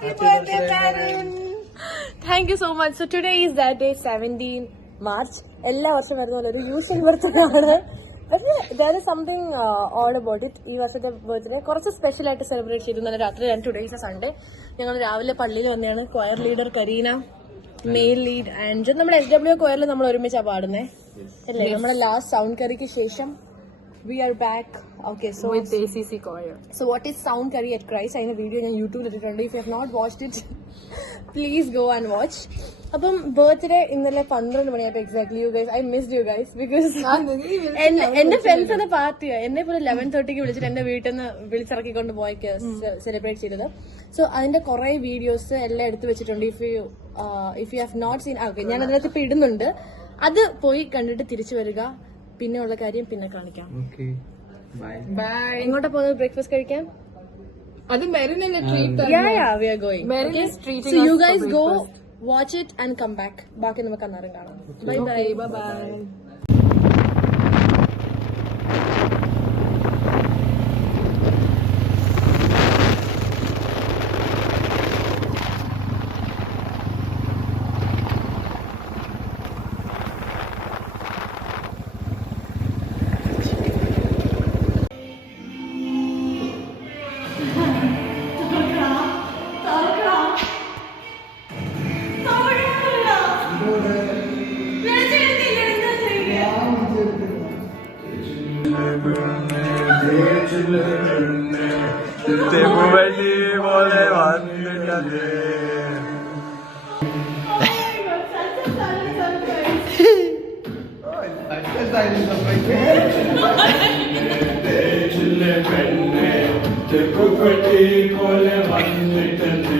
Happy birthday, Tarun. Thank you so much. So today is that day, 17 March. എല്ലാ വർഷം വരുന്ന പോലെ ഒരു യൂഷ്വൽ ബർത്ത്ഡേ ആണ്. പക്ഷേ there is something odd about it. ഈ വർഷത്തെ ബർത്ത്ഡേ കുറച്ച് സ്പെഷ്യൽ ആയിട്ട് സെലിബ്രേറ്റ് ചെയ്തു. ഇന്നലെ രാത്രി ടുഡേ ഇസ് സൺഡേ. ഞങ്ങൾ രാവിലെ പള്ളിയിൽ വന്നെയാണ്. Choir leader Kareena, male lead and നമ്മുടെ SW കൊയറിൽ നമ്മൾ ഒരുമിച്ചാണ് പാടുന്നേ അല്ലേ? നമ്മുടെ ലാസ്റ്റ് സൗണ്ട് കറിക്ക് ശേഷം we are back. Okay, so with ACC choir. So what is Sound Curry at Christ? I have a video on YouTube. If you have not watched it, please go and watch. അപ്പം birthday ഇന്നലെ 12 മണിയായപ്പോ exactly you guys I missed you guys because എന്റെ ഫ്രണ്ട്സിന്റെ പാർട്ടിയാ എന്നെ പോലെ 11:30 വിളിച്ചിട്ട് എന്റെ വീട്ടിൽ നിന്ന് വിളിച്ചിറക്കിക്കൊണ്ട് പോയി സെലിബ്രേറ്റ് ചെയ്തത്. സോ അതിന്റെ കുറെ വീഡിയോസ് എല്ലാം എടുത്തു വെച്ചിട്ടുണ്ട്. If you have not seen, okay, ഞാൻ അതിനകത്ത് ഇപ്പൊ ഇടുന്നുണ്ട്. അത് പോയി കണ്ടിട്ട് തിരിച്ചു വരിക. പിന്നെ ഉള്ള കാര്യം പിന്നെ കാണിക്കാം. Bye. എങ്ങോട്ടാ പോകുന്നത് ബ്രേക്ക്ഫാസ്റ്റ് കഴിക്കാൻ? അത് മെറിനല്ലേ treat? Yeah, we are going. Merin is treating So us you for guys go breakfast. watch it and come back. ബാക്കി നമുക്ക് അന്നേരം കാണാം. Bye bye. Okay, bye bye. തെങ്ങുവണ്ടി പോലെ വന്നിട്ടത് തെങ്ങുവണ്ടി പോലെ വന്നിട്ടത്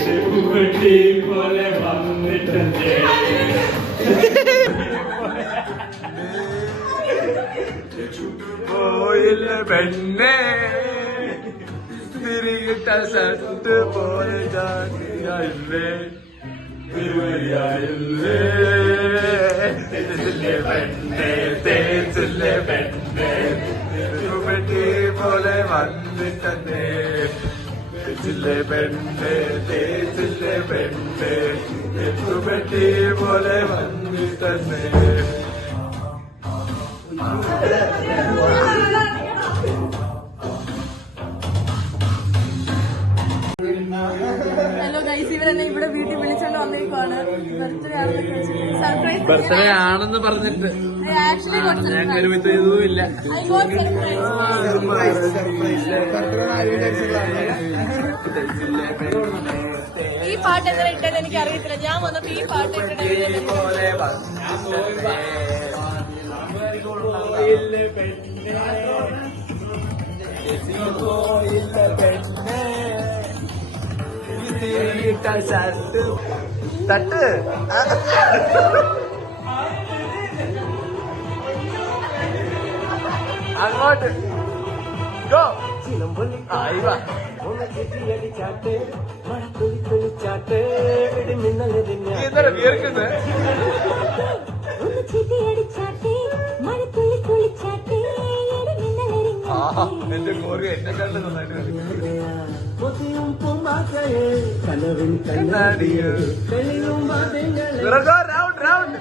തെങ്ങുവണ്ടി പോലെ വന്നിട്ടത് പോയില്ല പെണ്ണേ തിരികിട്ട സത്ത് പോലെ ജാതിയായില്ലേ തിരുവരിയായില്ലേ പെണ്ണേ തേച്ചില്ലേ പെണ്ണേ തിരുവട്ടി പോലെ വന്നിട്ടേ തേച്ചില്ലേ പെണ്ണേ തേച്ചില്ലേ പെണ്ണേ തിരുവട്ടി പോലെ വന്നിട്ടേ. ഹലോ ഗൈസ്, ഇവരെന്നെ ഇവിടെ വീട്ടിൽ വിളിച്ചോണ്ട് വന്നേക്കുവാണ്. സർപ്രൈസ് ബർത്ത്ഡേ ആണെന്ന് പറഞ്ഞിട്ട് ആക്ച്വലി ഞങ്ങൾക്കൊരു ഇതുമില്ല. ഈ പാട്ട് എങ്ങനെ ഇട്ടെന്ന് എനിക്ക് അറിയത്തില്ല. ഞാൻ വന്നപ്പോ ഈ പാട്ട് ഇട്ടിട്ട് തട്ട് അങ്ങോട്ട് ഗോ ആയി വാ. ഇന്നലെ വിയർക്കുന്നത് എന്റെ കോറി എന്നെ കണ്ട് നന്നായിട്ട് റൗണ്ട് റൗണ്ട്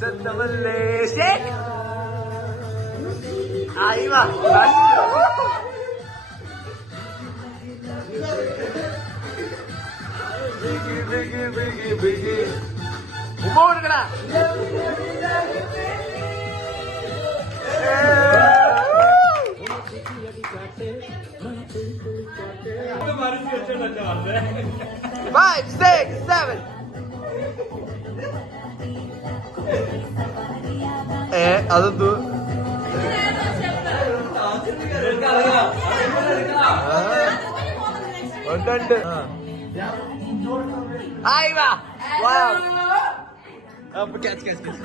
ചെന്നമല്ലേ ആയി വാ. ബിഗി ബിഗി ബിഗി ബിഗി ഉമ്മ കൊടുക്കടാ. Five, six, seven. അതെന്തു ഉണ്ട്. ആയി വാ. Catch catch catch.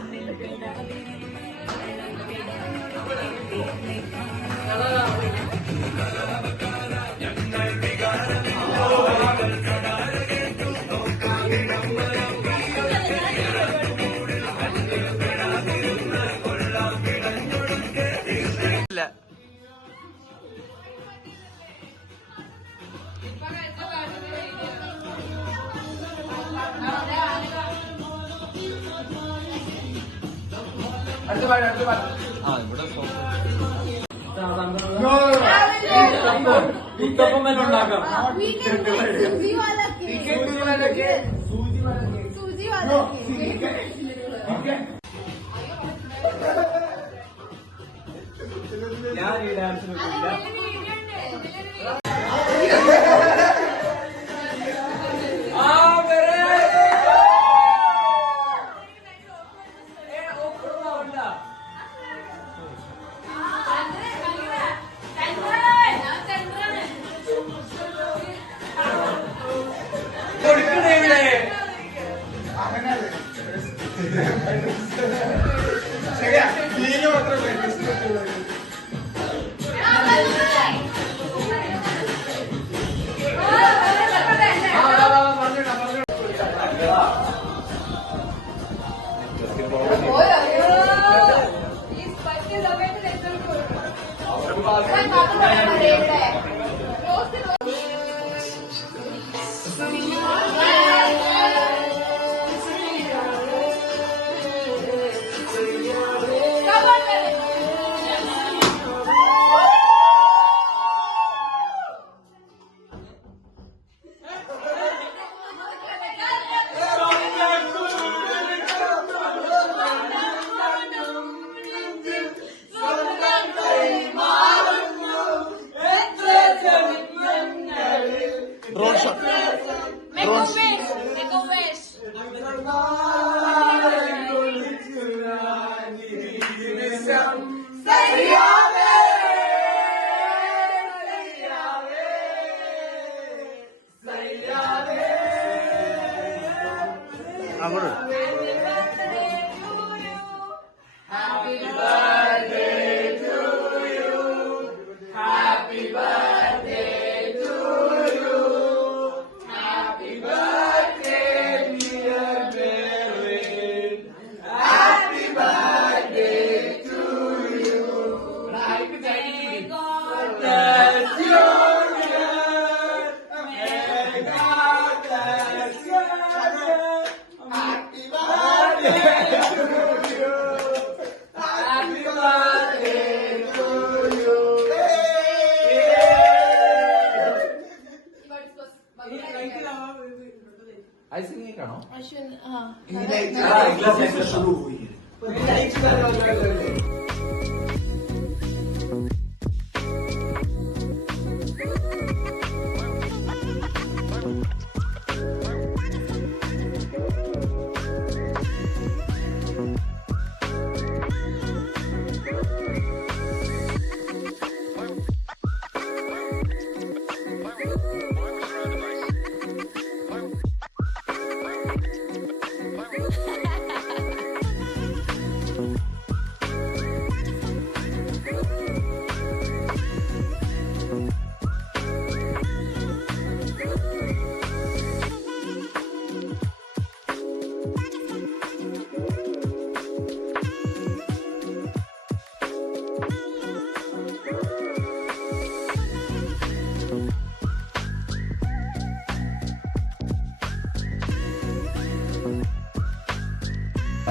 ഞാൻ ഈ ഡാൻസിന് പോയില്ല.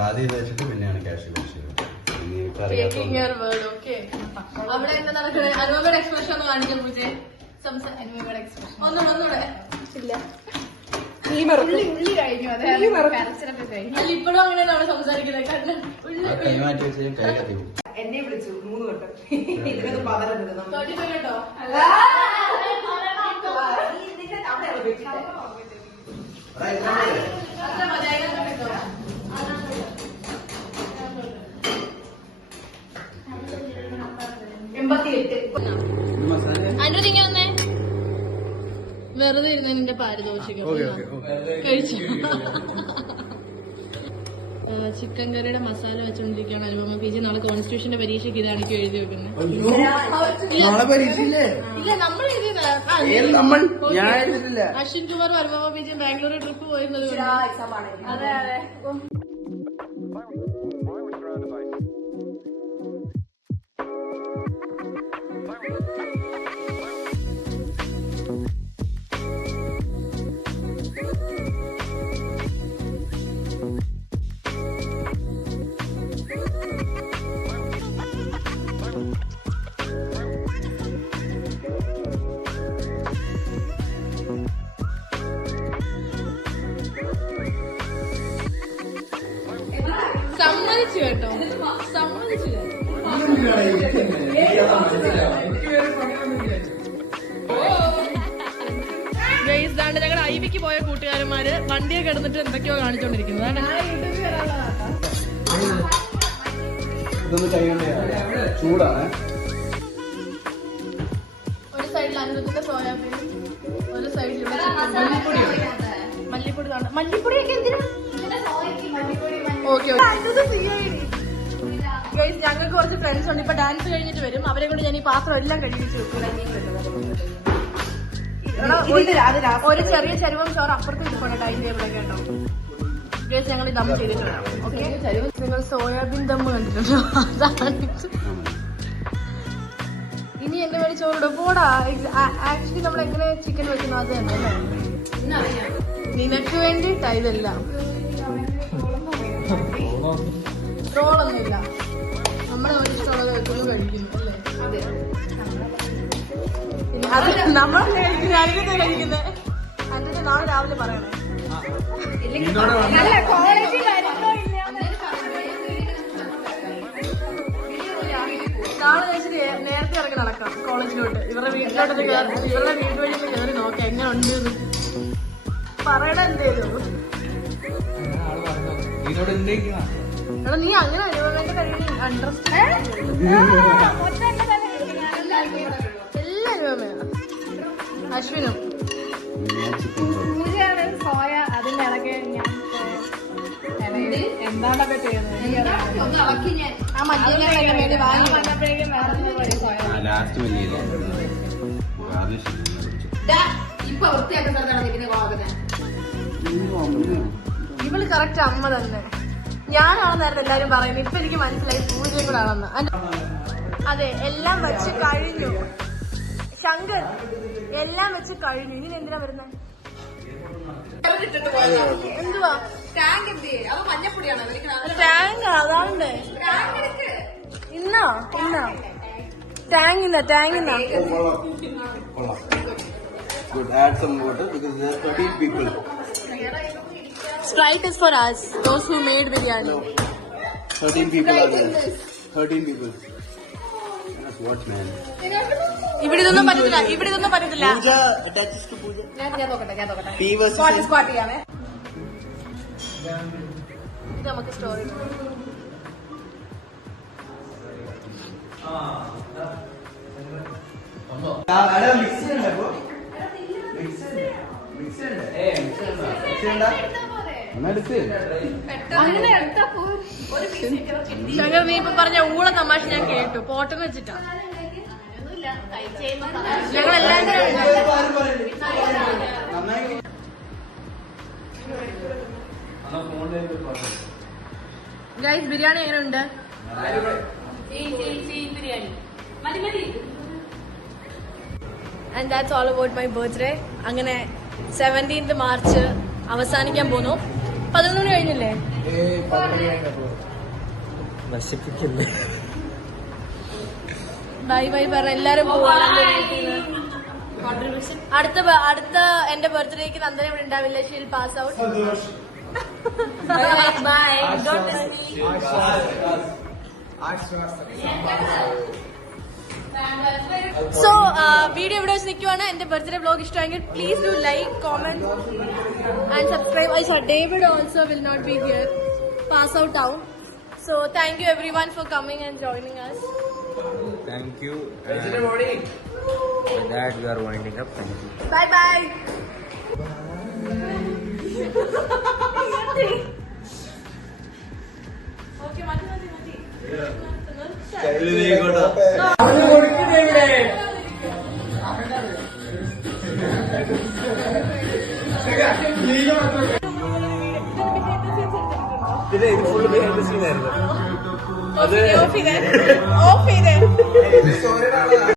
ആദ്യം വെച്ചിട്ട് പിന്നെയാണ് ക്യാഷ് കഴിച്ചത്. അവിടെ എന്താ നടക്കുന്നത്? അനുപമയുടെ എക്സ്പ്രഷൻ ഒന്ന് കാണിക്കാൻ പൂജ. അനുപമയുടെ എക്സ്പ്രഷൻ ഒന്നുകൂടെ ഇല്ല. ഉള്ളി കഴിഞ്ഞു. അതെ, അല്ല ഇപ്പോഴും അങ്ങനെയാണ് അവിടെ സംസാരിക്കുന്നത്. എന്നെ വിളിച്ചു 3 വട്ടം. ഇതിനൊന്നും പതറുന്നത് കേട്ടോ. അത്ര മതിയായി കേട്ടോ. അനുദിങ്ങ വന്നേ. വെറുതെ ഇരുന്ന നിന്റെ പാരിതോഷികം കഴിച്ചു. ചിക്കൻ കറിയുടെ മസാല വെച്ചോണ്ടിരിക്കുകയാണ് അനുപമ പി.ജി. നാളെ കോൺസ്റ്റിറ്റ്യൂഷന്റെ പരീക്ഷയ്ക്ക് ഇതാണിക്ക് എഴുതി വെക്കുന്നത്. ഇല്ല, നമ്മൾ എഴുതിയതാ. അശ്വിൻ കുമാറും അനുപമ പി.ജി. ബാംഗ്ലൂർ ട്രിപ്പ് പോയിരുന്നത്. അതെ അതെ. ഞങ്ങളുടെ ഐവിക്ക് പോയ കൂട്ടുകാരന്മാര് വണ്ടിയെ കിടന്നിട്ട് എന്തൊക്കെയോ കാണിച്ചോണ്ടിരിക്കുന്നത്. ചൂടാണ്. ഒരു സൈഡിൽ അനിരുദ്ധിന്റെ സോയാബീൻ, ഒരു സൈഡിൽ മല്ലിപ്പൊടി. മല്ലിപ്പൊടിയൊക്കെ എന്തിനാ? ഓക്കെ ഞങ്ങൾക്ക് കുറച്ച് ഫ്രണ്ട്സ് ഉണ്ട്. ഇപ്പൊ ഡാൻസ് കഴിഞ്ഞിട്ട് വരും. അവരെ കൊണ്ട് ഞാൻ ഈ പാത്രം എല്ലാം കഴിപ്പിച്ചു ഒരു ചെറിയ ചരുവം ചോറ് അപ്പുറത്ത് ഇരിക്കണം ടൈം ടേബിളൊക്കെ കേട്ടോ. ഗൈസ് ഞങ്ങൾ ദം ചെയ്തിട്ട് വരാം. ഓക്കെ, നിങ്ങൾ സോയാബീൻ ദം കണ്ടിട്ടുണ്ടോ? അതാണ് ഇനി എന്റെ വേണ്ടി ചോറിടും പോടാ. ആക്ച്വലി നമ്മൾ എങ്ങനെ ചിക്കൻ വെക്കുന്നു അത് തന്നെ അല്ലേ? നിനക്ക് വേണ്ടിട്ടാ ഇതെല്ലാം. റോളൊന്നുമില്ല, നമ്മളെ ഒരു ഇഷ്ടമുള്ളത് വെക്കുന്നു കഴിക്കുന്നു അല്ലേ? അത് നമ്മൾ ഞാനിങ്ങനെ കഴിക്കുന്നത്. അതിന്റെ നാളെ രാവിലെ പറയണേ. നാളെ കഴിച്ചിട്ട് നേരത്തെ ഇറങ്ങി നടക്കാം കോളേജിലോട്ട്. ഇവരുടെ വീട്ടിലോട്ട് ഇവരുടെ വീട് വഴി കയറി നോക്കാം എങ്ങനെ ഉണ്ട് പറയണ എന്തേലും. എടാ നീ അങ്ങനെ അനുഭവങ്ങളുടെ കഴിയുന്ന എല്ലാ അനുഭവമേ. അശ്വിനും പൂജയാണ് സോയ. അതിന്റെ ഇടയ്ക്ക് ഞാൻ എന്താണൊക്കെ ചെയ്യുന്നത് ആ മഞ്ഞ വേണ്ടി വാങ്ങി വന്നപ്പോഴേക്കും ഇപ്പൊ വൃത്തിയാക്കുന്ന സ്ഥലത്താണ് ഇതിന്റെ കോളത്തിന്. ഇവള് കറക്റ്റ് അമ്മ തന്നെ. ഞാനാണെന്നായിരുന്നു എല്ലാരും പറയുന്നത്. ഇപ്പൊ എനിക്ക് മനസ്സിലായി പൂജയും കൂടെ ആണെന്ന്. അതെ, എല്ലാം വെച്ച് കഴിഞ്ഞു. ശങ്കർ എല്ലാം വെച്ച് കഴിഞ്ഞു. ഇനി എന്തിനാ വരുന്നത്? എന്തുവാ ടാങ്ക് എന്ത് ചെയ്യും? അത് മഞ്ഞപ്പൊടിയാണ് ടാങ്ക്? അതാണ്ട് ഇന്നാ ടാങ്കിന്നാ. Good. Add some water because there are 13 people. Sprite is for us, those who made biryani. 13 people are there. 13 people. That's what, man. ഇവിടെ ഇതൊന്നും പറ്റത്തില്ല. Pooja attaches to Pooja. ഞാൻ നോക്കട്ടെ. P versus സ്ക്വാട്ട് ചെയ്യാമേ. ഇത് നമുക്ക് സ്റ്റോറി ശങ്കർ നീ ഇപ്പൊ പറഞ്ഞ ഊള തമാശ ഞാൻ കേട്ടു. പോട്ടെന്ന് വെച്ചിട്ടാ ഞങ്ങളെല്ലാരും. ഗൈസ് ബിരിയാണി എങ്ങനെയുണ്ട്? And that's all about my birthday. അങ്ങനെ 17th മാർച്ച് അവസാനിക്കാൻ പോന്നു. 11 മണി കഴിഞ്ഞില്ലേ? ബൈ ബൈ പറഞ്ഞ എല്ലാരും പോവാണ്. അടുത്ത എന്റെ ബർത്ത്ഡേക്ക് നന്ദന ഇവിടെ ഉണ്ടാവില്ല. She'll pass out. Bye. Don't miss me. So video ഇവിടെ വെച്ച് നിൽക്കുവാണ്. എന്റെ ബർത്ത്ഡേ വ്ലോഗ് ഇഷ്ടമെങ്കിൽ please do like, comment and subscribe. I so David also will not be here, pass out ആവും. So thank you everyone for coming and joining us. Thank you. With that, we are winding up. Thank you. Bye bye. Okay, mati. Off ചെയ്തേ.